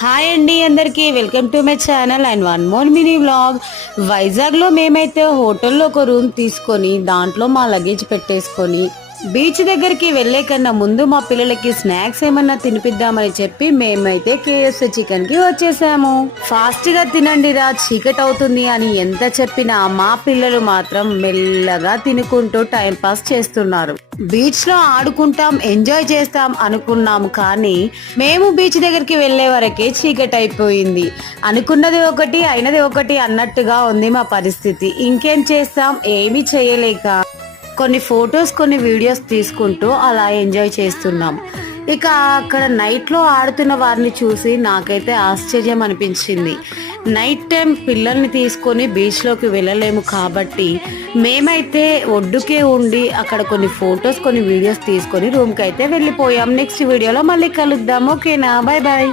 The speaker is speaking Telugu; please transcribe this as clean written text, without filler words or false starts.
హాయ్ అండి అందరికీ welcome to my channel and one more mini vlog. వైజాగ్లో మేమైతే హోటల్లో ఒక రూమ్ తీసుకొని దాంట్లో మా లగేజ్ పెట్టేసుకొని బీచ్ దగ్గరికి వెళ్లే కన్నా ముందు మా పిల్లలకి స్నాక్స్ ఏమన్నా తినిపిద్దామని చెప్పి మేమైతే కేఎఫ్సి చికెన్ కి వచ్చేసాము. ఫాస్ట్ గా తినండి రా చీకటి అవుతుంది అని ఎంత చెప్పినా మా పిల్లలు మాత్రం మెల్లగా తినుకుంటూ టైం పాస్ చేస్తున్నారు. బీచ్ లో ఆడుకుంటాం ఎంజాయ్ చేస్తాం అనుకున్నాం కానీ మేము బీచ్ దగ్గరికి వెళ్లే వరకే చీకటి అయిపోయింది. అనుకున్నది ఒకటి అయినది ఒకటి అన్నట్టుగా ఉంది మా పరిస్థితి. ఇంకేం చేస్తాం, ఏమీ చేయలేక కొన్ని ఫొటోస్ కొన్ని వీడియోస్ తీసుకుంటూ అలా ఎంజాయ్ చేస్తున్నాం. ఇక అక్కడ నైట్లో ఆడుతున్న వారిని చూసి నాకైతే ఆశ్చర్యం అనిపించింది. నైట్ టైం పిల్లల్ని తీసుకొని బీచ్లోకి వెళ్ళలేము కాబట్టి మేమైతే ఒడ్డుకే ఉండి అక్కడ కొన్ని ఫొటోస్ కొన్ని వీడియోస్ తీసుకొని రూమ్కి అయితే వెళ్ళిపోయాం. నెక్స్ట్ వీడియోలో మళ్ళీ కలుద్దాం. ఓకేనా, బాయ్ బాయ్.